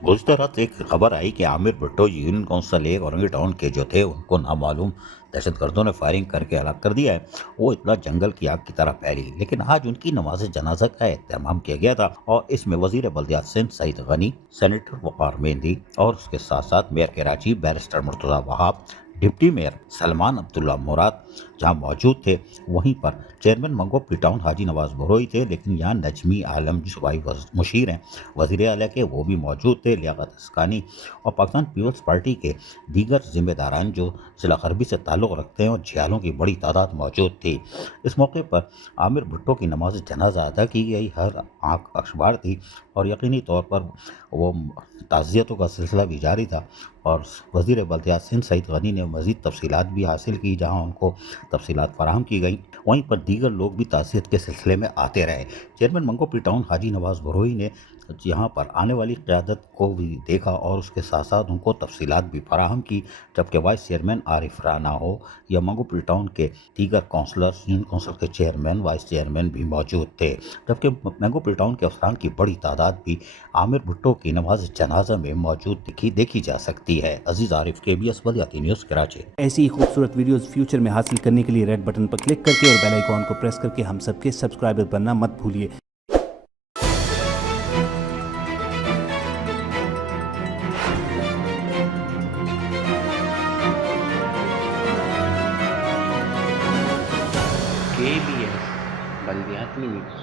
गुज़श्ता रात एक खबर आई कि आमिर भुट्टो यूनियन काउंसिल एक औरंगी टाउन के जो थे उनको नामालूम दहशतगर्दों ने फायरिंग करके हलाक कर दिया है। वो इतना जंगल की आग की तरह फैली, लेकिन आज उनकी नमाज जनाजा का एहतमाम किया गया था और इसमें वजीर बल्दियात सिंध सईद गनी, सेनेटर वक़ार मेहंदी और उसके साथ साथ mayor Karachi barrister Murtaza Wahab, deputy mayor Salman Abdullah Murad जहां मौजूद थे। वहीं पर चेयरमैन मंगो पी टाउन हाजी नवाज बरोई थे, लेकिन यहाँ नजमी आलम जो सूबाई मुशीर हैं वजीर आला के, वो भी मौजूद थे, लियाकत हस्कानी और पाकिस्तान पीपल्स पार्टी के दीगर जिम्मेदारान जो जिला गरबी से ताल्लुक़ रखते हैं और जियालों की बड़ी तादाद मौजूद थी। इस मौके पर आमिर भुट्टो की नमाज जनाजा अदा की गई। हर आँख अखबार थी और यकीनी तौर पर वो ताज़ियतों का सिलसिला भी जारी था और वज़ीर बल्दियात सिंध सईद गनी ने मज़ीद तफसीलात भी हासिल की, जहाँ उनको तफसीलात फराहम की गई। वहीं पर दीगर लोग भी ताज़ियत के सिलसिले में आते रहे। चेयरमैन मंगो पी टाउन हाजी नवाज बरोई ने यहाँ पर आने वाली क़यादत को भी देखा और उसके साथ साथ उनको तफसीलात भी फराहम की, जबकि वाइस चेयरमैन आरिफ राना हो या मंगो पी टाउन के दीगर काउंसलर्स, यूनियन काउंसिल के चेयरमैन, वाइस चेयरमैन भी मौजूद थे, जबकि मंगो पी टाउन के अफसरान की बड़ी तादाद भी आमिर भुट्टो की नमाज जनाजा में मौजूद देखी जा सकती है। अजीज़ आरिफ, KBS बल्दियाती न्यूज़ कराची। ऐसी ही खूबसूरत वीडियोस फ्यूचर में हासिल करने के लिए रेड बटन पर क्लिक करके और बेल आइकॉन को प्रेस करके हम सबके सब्सक्राइबर बनना मत भूलिए। KBS बल्दियाती न्यूज़।